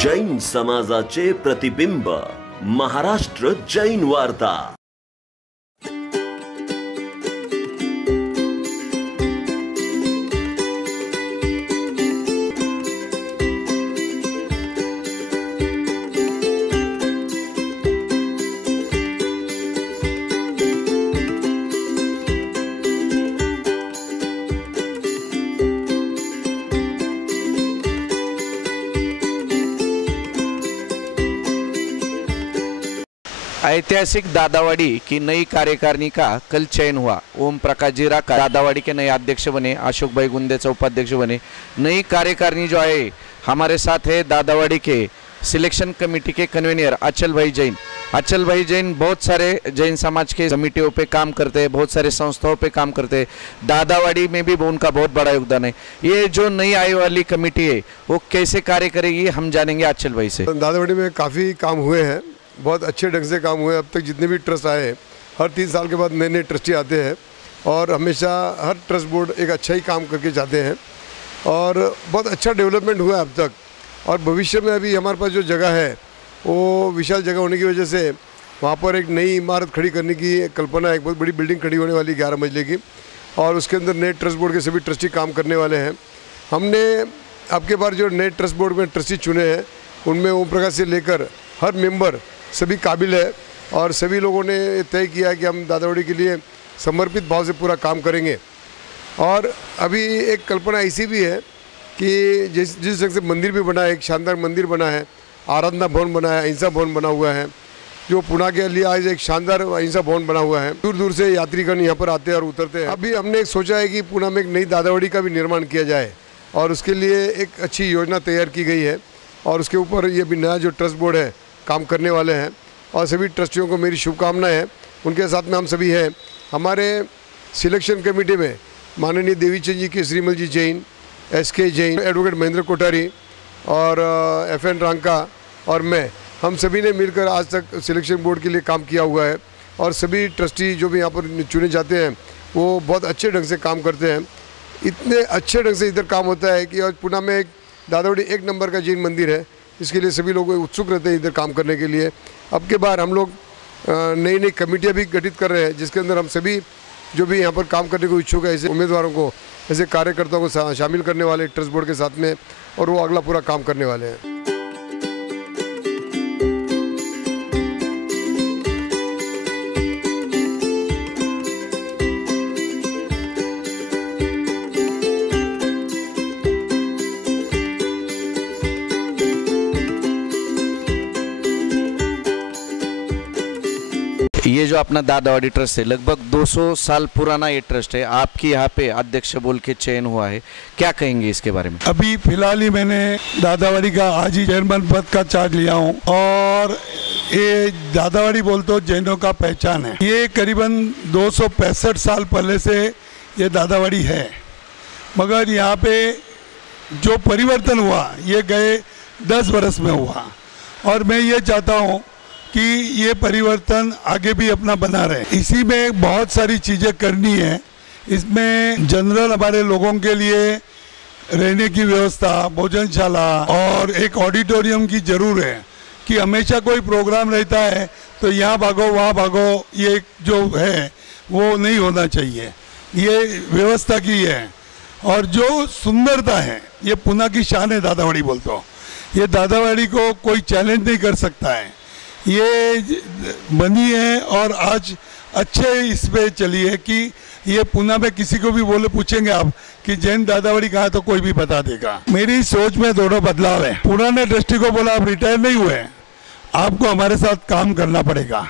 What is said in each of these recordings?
जैन समाजाचे प्रतिबिंब महाराष्ट्र जैन वार्ता। ऐतिहासिक दादावाड़ी की नई कार्यकारिणी का कल चयन हुआ। ओम प्रकाश जीरा दादावाड़ी के नए अध्यक्ष बने, अशोक भाई गुंदेचा उपाध्यक्ष बने। नई कार्यकारिणी जो है हमारे साथ है दादावाड़ी के सिलेक्शन कमेटी के कन्वीनर अचल भाई जैन। अचल भाई जैन बहुत सारे जैन समाज के कमेटियों पे काम करते हैं, बहुत सारे संस्थाओं पे काम करते हैं। दादावाड़ी में भी उनका बहुत बड़ा योगदान है। ये जो नई आने वाली कमेटी है वो कैसे कार्य करेगी हम जानेंगे अचल भाई से। दादावाड़ी में काफ़ी काम हुए हैं, बहुत अच्छे ढंग से काम हुए। अब तक जितने भी ट्रस्ट आए हर 3 साल के बाद नए नए ट्रस्टी आते हैं और हमेशा हर ट्रस्ट बोर्ड एक अच्छा ही काम करके जाते हैं और बहुत अच्छा डेवलपमेंट हुआ है अब तक। और भविष्य में अभी हमारे पास जो जगह है वो विशाल जगह होने की वजह से वहाँ पर एक नई इमारत खड़ी करने की कल्पना है। एक बहुत बड़ी बिल्डिंग खड़ी होने वाली 11 मंजिले की और उसके अंदर नए ट्रस्ट बोर्ड के सभी ट्रस्टी काम करने वाले हैं। हमने आपके बार जो नए ट्रस्ट बोर्ड में ट्रस्टी चुने हैं उनमें ओम प्रकाश से लेकर हर मेंबर सभी काबिल है और सभी लोगों ने तय किया कि हम दादावाड़ी के लिए समर्पित भाव से पूरा काम करेंगे। और अभी एक कल्पना ऐसी भी है कि जिस ढंग से मंदिर भी बना है, एक शानदार मंदिर बना है, आराधना भवन बना है, अहिंसा भवन बना हुआ है, जो पुणे के लिए आज एक शानदार अहिंसा भवन बना हुआ है। दूर दूर से यात्रीगण यहाँ पर आते हैं और उतरते हैं। अभी हमने सोचा है कि पुणे में एक नई दादावाड़ी का भी निर्माण किया जाए और उसके लिए एक अच्छी योजना तैयार की गई है और उसके ऊपर ये भी नया जो ट्रस्ट बोर्ड है काम करने वाले हैं और सभी ट्रस्टियों को मेरी शुभकामनाएं हैं। उनके साथ में हम सभी हैं। हमारे सिलेक्शन कमेटी में माननीय देवीचंद जी के श्रीमल जी जैन, SK जैन, एडवोकेट महेंद्र कोठारी और FN रांका और मैं, हम सभी ने मिलकर आज तक सिलेक्शन बोर्ड के लिए काम किया हुआ है और सभी ट्रस्टी जो भी यहाँ पर चुने जाते हैं वो बहुत अच्छे ढंग से काम करते हैं। इतने अच्छे ढंग से इधर काम होता है कि आज पुणे में एक दादावाड़ी 1 नंबर का जैन मंदिर है। इसके लिए सभी लोग उत्सुक रहते हैं इधर काम करने के लिए। अब के बार हम लोग नई नई कमेटियाँ भी गठित कर रहे हैं जिसके अंदर हम सभी जो भी यहाँ पर काम करने को इच्छुक है ऐसे उम्मीदवारों को, ऐसे कार्यकर्ताओं को शामिल करने वाले ट्रस्ट बोर्ड के साथ में और वो अगला पूरा काम करने वाले हैं। ये जो अपना दादावाड़ी ट्रस्ट है लगभग 200 साल पुराना ये ट्रस्ट है। आपकी यहाँ पे अध्यक्ष बोल के चयन हुआ है, क्या कहेंगे इसके बारे में? अभी फिलहाल ही मैंने दादावाड़ी का आज ही चेयरमैन पद का चार्ज लिया हूँ और ये दादावाड़ी बोल तो जैनों का पहचान है। ये करीबन 265 साल पहले से ये दादावाड़ी है, मगर यहाँ पे जो परिवर्तन हुआ ये गए 10 वर्ष में हुआ और मैं ये चाहता हूँ कि ये परिवर्तन आगे भी अपना बना रहे। इसी में बहुत सारी चीज़ें करनी है। इसमें जनरल हमारे लोगों के लिए रहने की व्यवस्था, भोजनशाला और एक ऑडिटोरियम की ज़रूर है कि हमेशा कोई प्रोग्राम रहता है तो यहाँ भागो वहाँ भागो, ये जो है वो नहीं होना चाहिए। ये व्यवस्था की है और जो सुंदरता है ये पुणे की शान है दादावाड़ी बोलते हो। ये दादावाड़ी को कोई चैलेंज नहीं कर सकता है। ये बनी है और आज अच्छे इस पे चली है कि ये पुणे में किसी को भी बोले पूछेंगे आप कि जैन दादावाड़ी कहाँ तो कोई भी बता देगा। मेरी सोच में थोड़ा बदलाव है। पुराने ट्रस्टी को बोला आप रिटायर नहीं हुए, आपको हमारे साथ काम करना पड़ेगा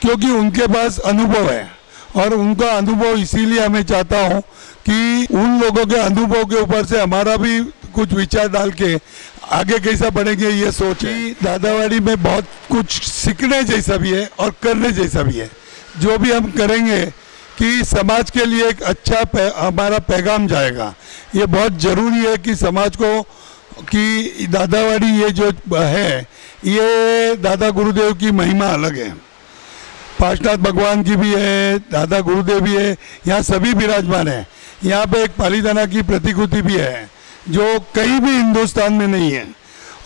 क्योंकि उनके पास अनुभव है और उनका अनुभव इसीलिए हमें चाहता हूँ कि उन लोगों के अनुभव के ऊपर से हमारा भी कुछ विचार डाल के आगे कैसा बढ़ेंगे ये सोच है। दादावाड़ी में बहुत कुछ सीखने जैसा भी है और करने जैसा भी है। जो भी हम करेंगे कि समाज के लिए एक अच्छा हमारा पैगाम जाएगा। ये बहुत ज़रूरी है कि समाज को कि दादावाड़ी ये जो है ये दादा गुरुदेव की महिमा अलग है। पार्शनाथ भगवान की भी है, दादा गुरुदेव भी है, यहाँ सभी विराजमान है। यहाँ पे एक पालीताना की प्रतिकृति भी है जो कहीं भी हिंदुस्तान में नहीं है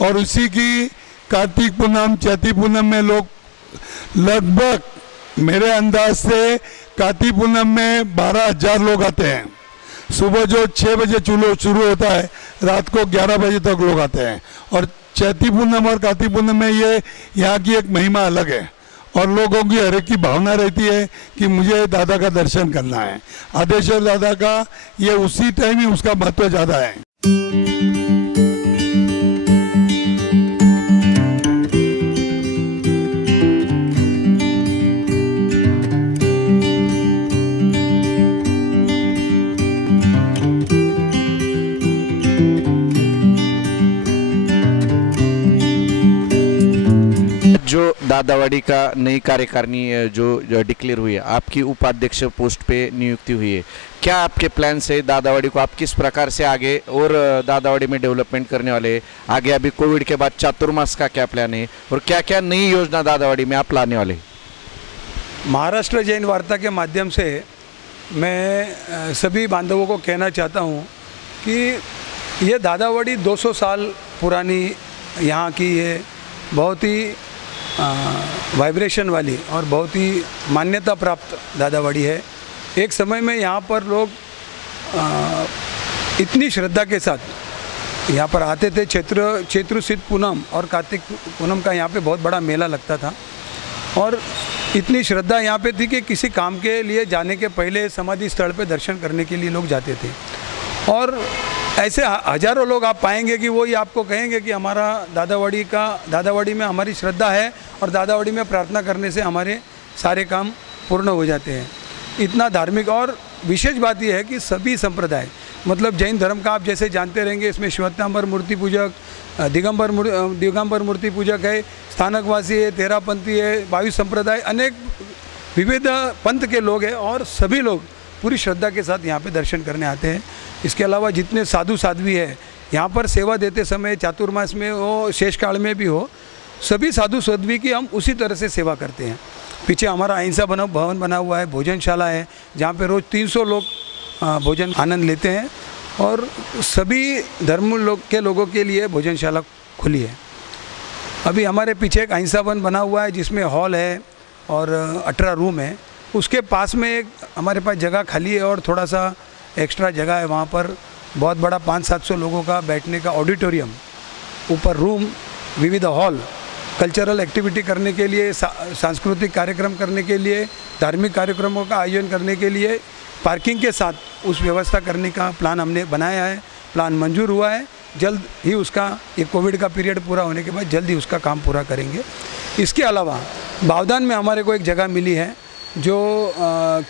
और उसी की कार्तिक पूनम चैती पूनम में लोग लगभग मेरे अंदाज से कार्तिक पूनम में 12,000 लोग आते हैं। सुबह जो 6 बजे शुरू होता है, रात को 11 बजे तक लोग आते हैं। और चैती पूनम और कार्तिक पूनम में ये यहाँ की एक महिमा अलग है और लोगों की हर एक की भावना रहती है कि मुझे दादा का दर्शन करना है। आदेश्वर दादा का ये उसी टाइम ही उसका महत्व ज़्यादा है। जो दादावाड़ी का नई कार्यकारिणी जो डिक्लेयर हुई है, आपकी उपाध्यक्ष पोस्ट पे नियुक्ति हुई है, क्या आपके प्लान से दादावाड़ी को आप किस प्रकार से आगे और दादावाड़ी में डेवलपमेंट करने वाले हैं? आगे अभी कोविड के बाद चातुर्मास का क्या प्लान है और क्या क्या नई योजना दादावाड़ी में आप लाने वाले? महाराष्ट्र जैन वार्ता के माध्यम से मैं सभी बांधवों को कहना चाहता हूँ कि ये दादावाड़ी 200 साल पुरानी यहाँ की है, बहुत ही वाइब्रेशन वाली और बहुत ही मान्यता प्राप्त दादावाड़ी है। एक समय में यहाँ पर लोग इतनी श्रद्धा के साथ यहाँ पर आते थे। चैत्र पूनम और कार्तिक पूनम का यहाँ पे बहुत बड़ा मेला लगता था और इतनी श्रद्धा यहाँ पे थी कि किसी काम के लिए जाने के पहले समाधि स्थल पे दर्शन करने के लिए लोग जाते थे। और ऐसे हजारों लोग आप पाएंगे कि वो ही आपको कहेंगे कि हमारा दादावाड़ी में हमारी श्रद्धा है और दादावाड़ी में प्रार्थना करने से हमारे सारे काम पूर्ण हो जाते हैं। इतना धार्मिक। और विशेष बात यह है कि सभी संप्रदाय, मतलब जैन धर्म का आप जैसे जानते रहेंगे, इसमें श्वेतांबर मूर्ति पूजक, दिगंबर मूर्ति पूजक है, स्थानकवासी है, तेरापंथी है, वायु संप्रदाय, अनेक विविध पंथ के लोग हैं और सभी लोग पूरी श्रद्धा के साथ यहाँ पे दर्शन करने आते हैं। इसके अलावा जितने साधु साध्वी है यहाँ पर सेवा देते समय, चातुर्मास में हो, शेष काल में भी हो, सभी साधु साध्वी की हम उसी तरह से सेवा करते हैं। पीछे हमारा अहिंसा भवन बना हुआ है, भोजनशाला है, जहाँ पे रोज़ 300 लोग भोजन आनंद लेते हैं और सभी धर्म के लोगों के लिए भोजनशाला खुली है। अभी हमारे पीछे एक अहिंसा भवन बना हुआ है जिसमें हॉल है और 18 रूम है। उसके पास में एक हमारे पास जगह खाली है और थोड़ा सा एक्स्ट्रा जगह है, वहाँ पर बहुत बड़ा 500-700 लोगों का बैठने का ऑडिटोरियम, ऊपर रूम, विविध हॉल, कल्चरल एक्टिविटी करने के लिए, सांस्कृतिक कार्यक्रम करने के लिए, धार्मिक कार्यक्रमों का आयोजन करने के लिए पार्किंग के साथ उस व्यवस्था करने का प्लान हमने बनाया है। प्लान मंजूर हुआ है, जल्द ही उसका, ये कोविड का पीरियड पूरा होने के बाद जल्द ही उसका काम पूरा करेंगे। इसके अलावा बावदान में हमारे को एक जगह मिली है जो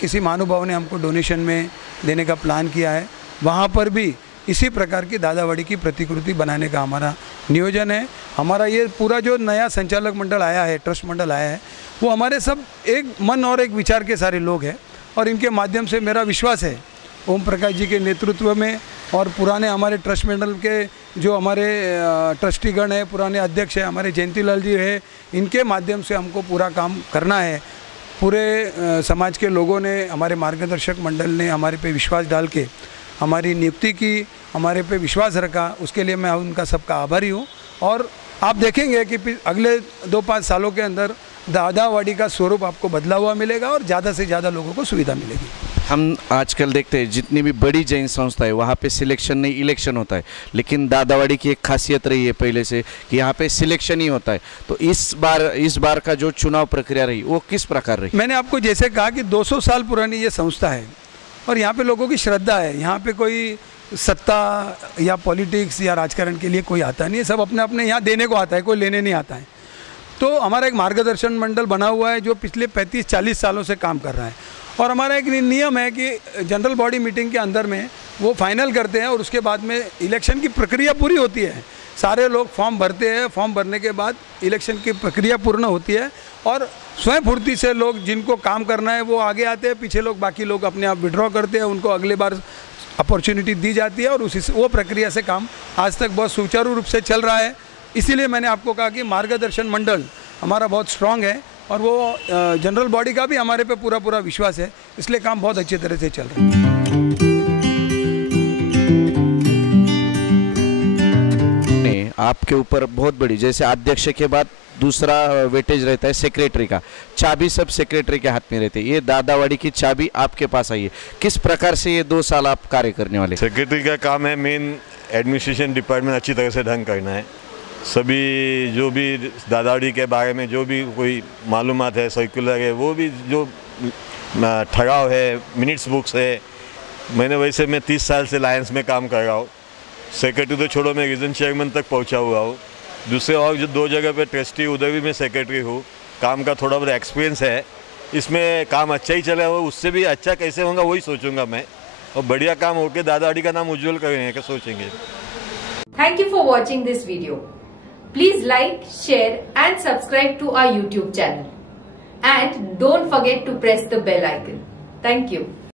किसी महानुभाव ने हमको डोनेशन में देने का प्लान किया है। वहाँ पर भी इसी प्रकार की दादावाड़ी की प्रतिकृति बनाने का हमारा नियोजन है। हमारा ये पूरा जो नया संचालक मंडल आया है, ट्रस्ट मंडल आया है, वो हमारे सब एक मन और एक विचार के सारे लोग हैं और इनके माध्यम से मेरा विश्वास है ओम प्रकाश जी के नेतृत्व में और पुराने हमारे ट्रस्ट मंडल के जो हमारे ट्रस्टीगण हैं, पुराने अध्यक्ष हैं हमारे जयंतीलाल जी है, इनके माध्यम से हमको पूरा काम करना है। पूरे समाज के लोगों ने, हमारे मार्गदर्शक मंडल ने हमारे पे विश्वास डाल के हमारी नियुक्ति की, हमारे पे विश्वास रखा, उसके लिए मैं उनका सबका आभारी हूँ। और आप देखेंगे कि अगले 2-5 सालों के अंदर दादावाड़ी का स्वरूप आपको बदला हुआ मिलेगा और ज़्यादा से ज़्यादा लोगों को सुविधा मिलेगी। हम आजकल देखते हैं जितनी भी बड़ी जैन संस्था है वहाँ पे सिलेक्शन नहीं इलेक्शन होता है, लेकिन दादावाड़ी की एक खासियत रही है पहले से कि यहाँ पे सिलेक्शन ही होता है। तो इस बार का जो चुनाव प्रक्रिया रही वो किस प्रकार रही? मैंने आपको जैसे कहा कि 200 साल पुरानी ये संस्था है और यहाँ पे लोगों की श्रद्धा है। यहाँ पे कोई सत्ता या पॉलिटिक्स या राजकारण के लिए कोई आता नहीं है, सब अपने अपने यहाँ देने को आता है, कोई लेने नहीं आता है। तो हमारा एक मार्गदर्शन मंडल बना हुआ है जो पिछले 35-40 सालों से काम कर रहा है और हमारा एक नियम है कि जनरल बॉडी मीटिंग के अंदर में वो फाइनल करते हैं और उसके बाद में इलेक्शन की प्रक्रिया पूरी होती है। सारे लोग फॉर्म भरते हैं, फॉर्म भरने के बाद इलेक्शन की प्रक्रिया पूर्ण होती है और स्वयं फूर्ति से लोग जिनको काम करना है वो आगे आते हैं, पीछे लोग बाकी लोग अपने आप विड्रॉ करते हैं, उनको अगले बार अपॉर्चुनिटी दी जाती है और वो प्रक्रिया से काम आज तक बहुत सुचारू रूप से चल रहा है। इसीलिए मैंने आपको कहा कि मार्गदर्शन मंडल हमारा बहुत स्ट्रांग है और वो जनरल बॉडी का भी हमारे पे पूरा विश्वास है, इसलिए काम बहुत अच्छी तरह से चल रहा है। आपके ऊपर बहुत बड़ी, जैसे अध्यक्ष के बाद दूसरा वेटेज रहता है सेक्रेटरी का, चाबी सब सेक्रेटरी के हाथ में रहती है, ये दादावाड़ी की चाबी आपके पास आई है। किस प्रकार से ये 2 साल आप कार्य करने वाले? सेक्रेटरी का काम है मेन एडमिनिस्ट्रेशन डिपार्टमेंट अच्छी तरह से ढंग करना है। सभी जो भी दादावाड़ी के बारे में जो भी कोई मालूमात है, सर्कुलर है, वो भी जो ठहराव है, मिनट्स बुक्स है, वैसे मैं 30 साल से लायंस में काम कर रहा हूँ। सेक्रेटरी तो छोड़ो, मैं रीजन चेयरमैन तक पहुँचा हुआ हूँ। दूसरे और जो 2 जगह पे ट्रस्टी, उधर भी मैं सेक्रेटरी हूँ। काम का थोड़ा बहुत एक्सपीरियंस है, इसमें काम अच्छा ही चला हो, उससे भी अच्छा कैसे होगा वही सोचूंगा मैं, और बढ़िया काम होके दादावाड़ी का नाम उज्जवल करेंगे क्या सोचेंगे। Thank you for watching this video. Please like, share and subscribe to our YouTube channel. And don't forget to press the bell icon. Thank you.